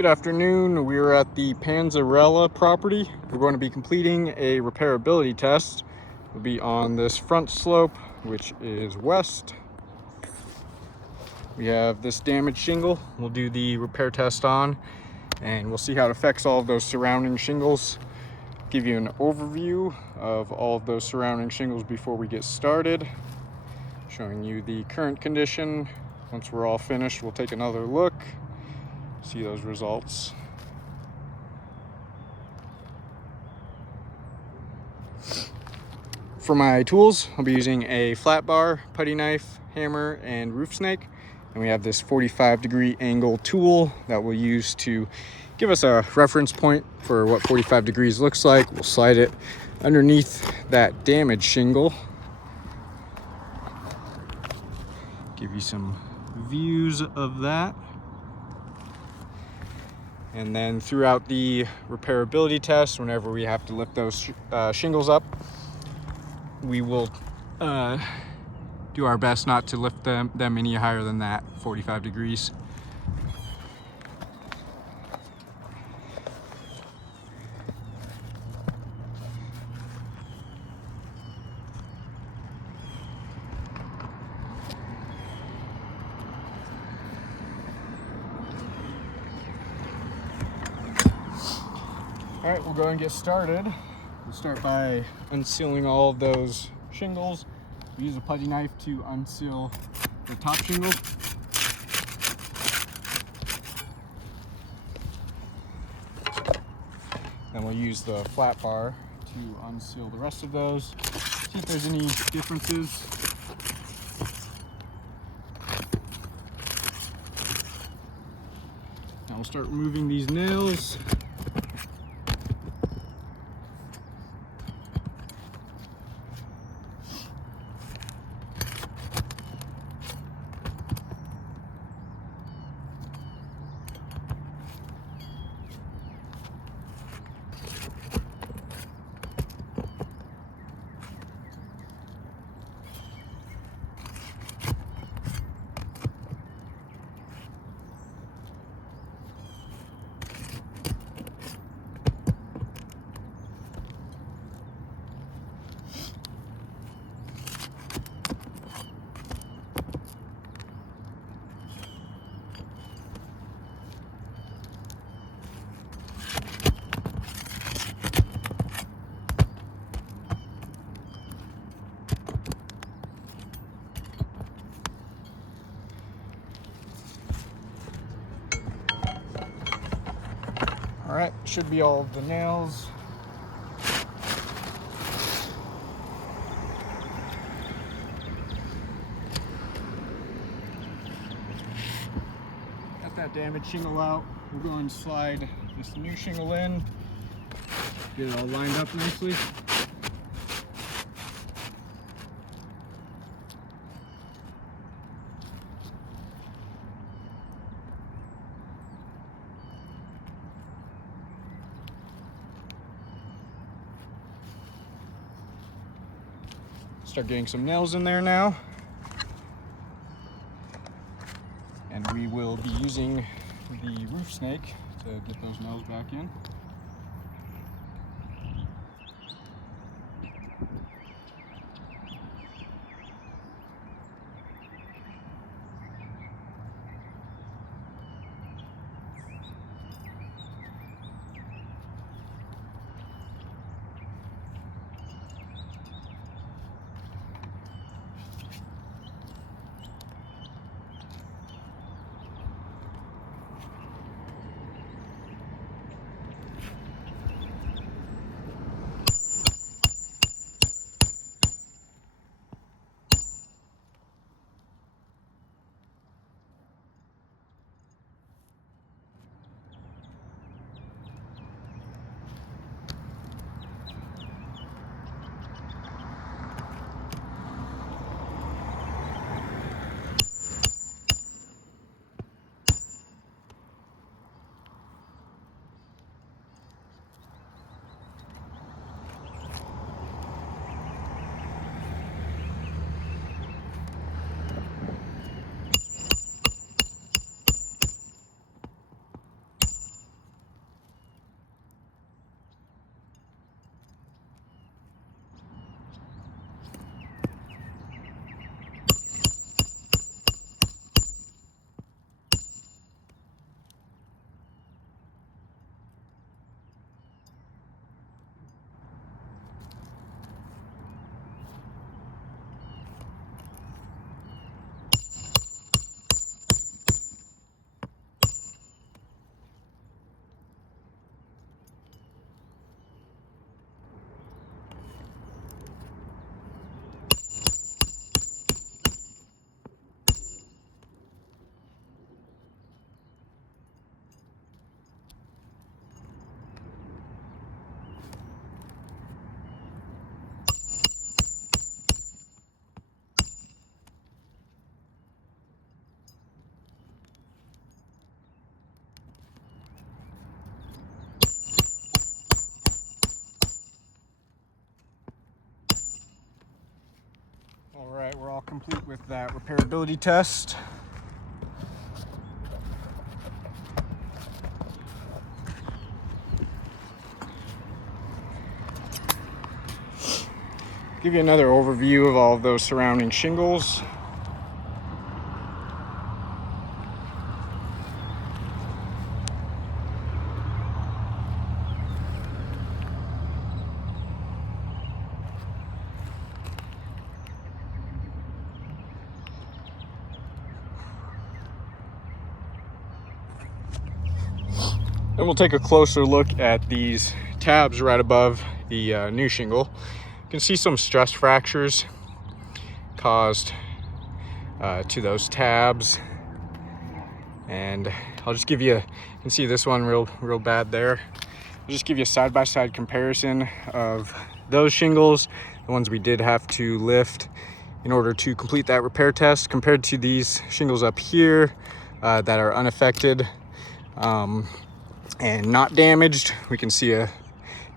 Good afternoon. We are at the Panzarella property. We're going to be completing a repairability test. We'll be on this front slope, which is west. We have this damaged shingle we'll do the repair test on, and we'll see how it affects all of those surrounding shingles. Give you an overview of all of those surrounding shingles before we get started, showing you the current condition. Once we're all finished, we'll take another look, see those results. For my tools, I'll be using a flat bar, putty knife, hammer, and roof snake. And we have this 45-degree angle tool that we'll use to give us a reference point for what 45 degrees looks like. We'll slide it underneath that damaged shingle. Give you some views of that. And then throughout the repairability test, whenever we have to lift those shingles up, we will do our best not to lift them any higher than that 45 degrees. All right, we'll go and get started. We'll start by unsealing all of those shingles. We use a putty knife to unseal the top shingle. Then we'll use the flat bar to unseal the rest of those. See if there's any differences. Now we'll start removing these nails. All right, should be all of the nails. Got that damaged shingle out. We'll go and slide this new shingle in. Get it all lined up nicely. Start getting some nails in there now. And we will be using the roof snake to get those nails back in. All right, we're all complete with that repairability test. Give you another overview of all of those surrounding shingles. And we'll take a closer look at these tabs right above the new shingle. You can see some stress fractures caused to those tabs. And I'll just give you, you can see this one real bad there. I'll just give you a side-by-side comparison of those shingles, the ones we did have to lift in order to complete that repair test, compared to these shingles up here that are unaffected and not damaged. We can see a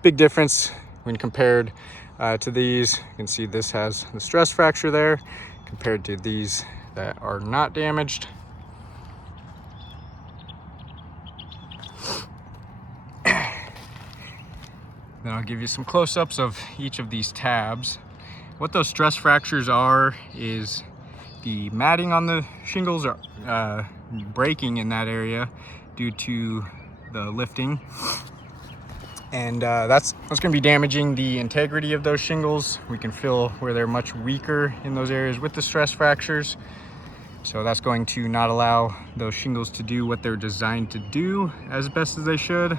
big difference when compared to these. You can see this has the stress fracture there compared to these that are not damaged. Then I'll give you some close-ups of each of these tabs. What those stress fractures are is the matting on the shingles are breaking in that area due to the lifting, and that's going to be damaging the integrity of those shingles. We can feel where they're much weaker in those areas with the stress fractures, so that's going to not allow those shingles to do what they're designed to do as best as they should.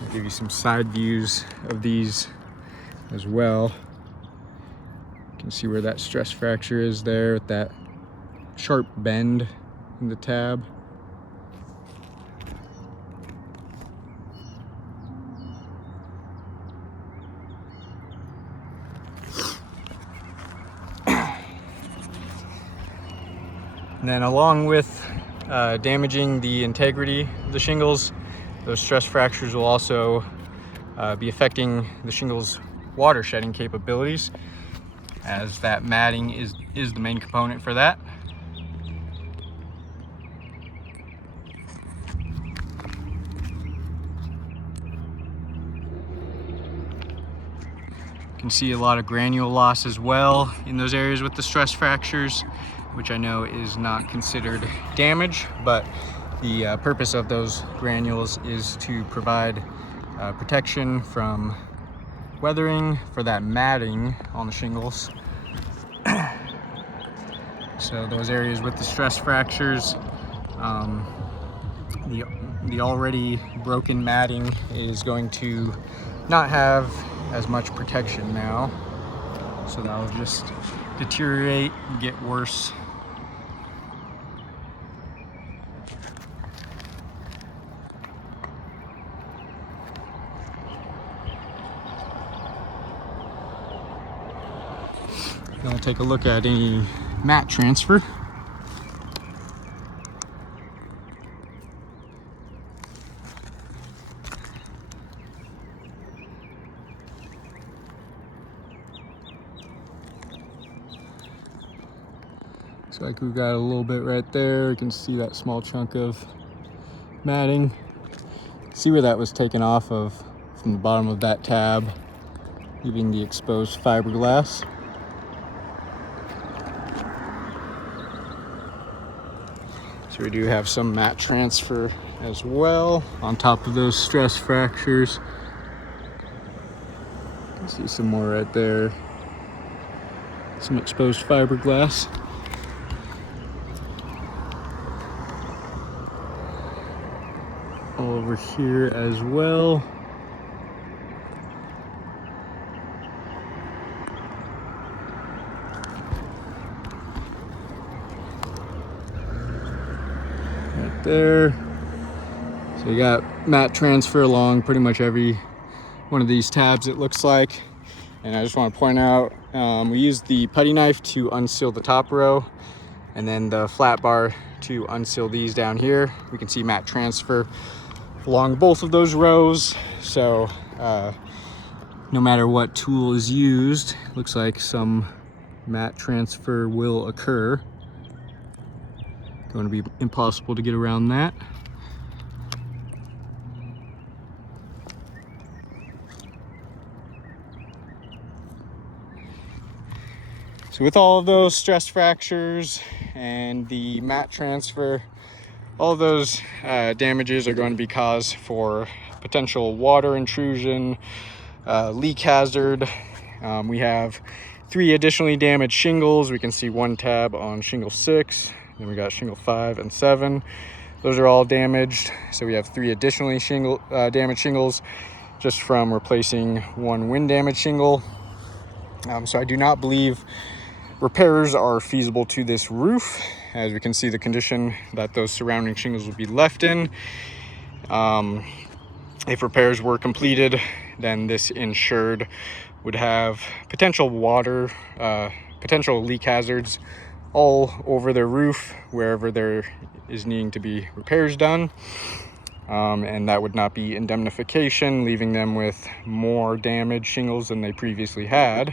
I'll give you some side views of these as well. You can see where that stress fracture is there with that sharp bend in the tab. And then along with damaging the integrity of the shingles, those stress fractures will also be affecting the shingles' water shedding capabilities, as that matting is the main component for that. You can see a lot of granule loss as well in those areas with the stress fractures, which I know is not considered damage, but the purpose of those granules is to provide protection from weathering for that matting on the shingles. So those areas with the stress fractures, the already broken matting is going to not have as much protection now, so that'll just deteriorate and get worse. Then we'll take a look at any mat transfer. Looks like we've got a little bit right there. You can see that small chunk of matting. See where that was taken off of from the bottom of that tab, leaving the exposed fiberglass. So we do have some mat transfer as well on top of those stress fractures. You can see some more right there. Some exposed fiberglass. All over here as well. There. So you got mat transfer along pretty much every one of these tabs, it looks like. And I just want to point out, we used the putty knife to unseal the top row, and then the flat bar to unseal these down here. We can see mat transfer along both of those rows. So no matter what tool is used, looks like some mat transfer will occur. Going to be impossible to get around that. So with all of those stress fractures and the mat transfer, all of those damages are going to be cause for potential water intrusion, leak hazard. We have 3 additionally damaged shingles. We can see 1 tab on shingle 6, then we got shingle 5 and 7. Those are all damaged. So we have 3 additionally damaged shingles just from replacing 1 wind damaged shingle. So I do not believe repairs are feasible to this roof, as we can see the condition that those surrounding shingles will be left in. If repairs were completed, then this insured would have potential water, potential leak hazards all over their roof wherever there is needing to be repairs done. And that would not be indemnification, leaving them with more damaged shingles than they previously had.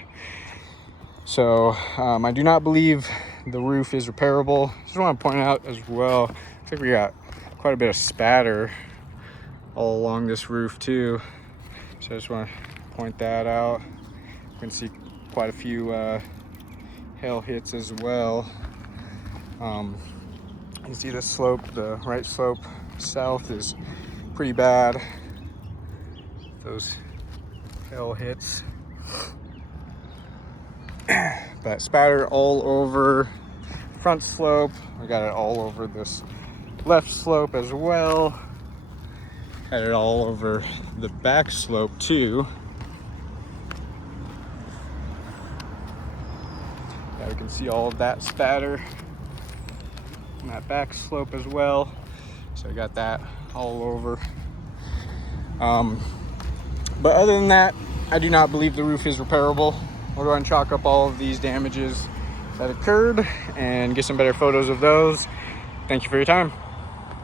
So I do not believe the roof is repairable. Just want to point out as well, I think we got quite a bit of spatter all along this roof too. So I just want to point that out. You can see quite a few hail hits as well. You can see the slope, the right slope south is pretty bad. Those hail hits. But spatter all over front slope. We got it all over this left slope as well. Had it all over the back slope too. Yeah, we can see all of that spatter on that back slope as well. So I got that all over. But other than that, I do not believe the roof is repairable. We'll go ahead and chalk up all of these damages that occurred and get some better photos of those. Thank you for your time.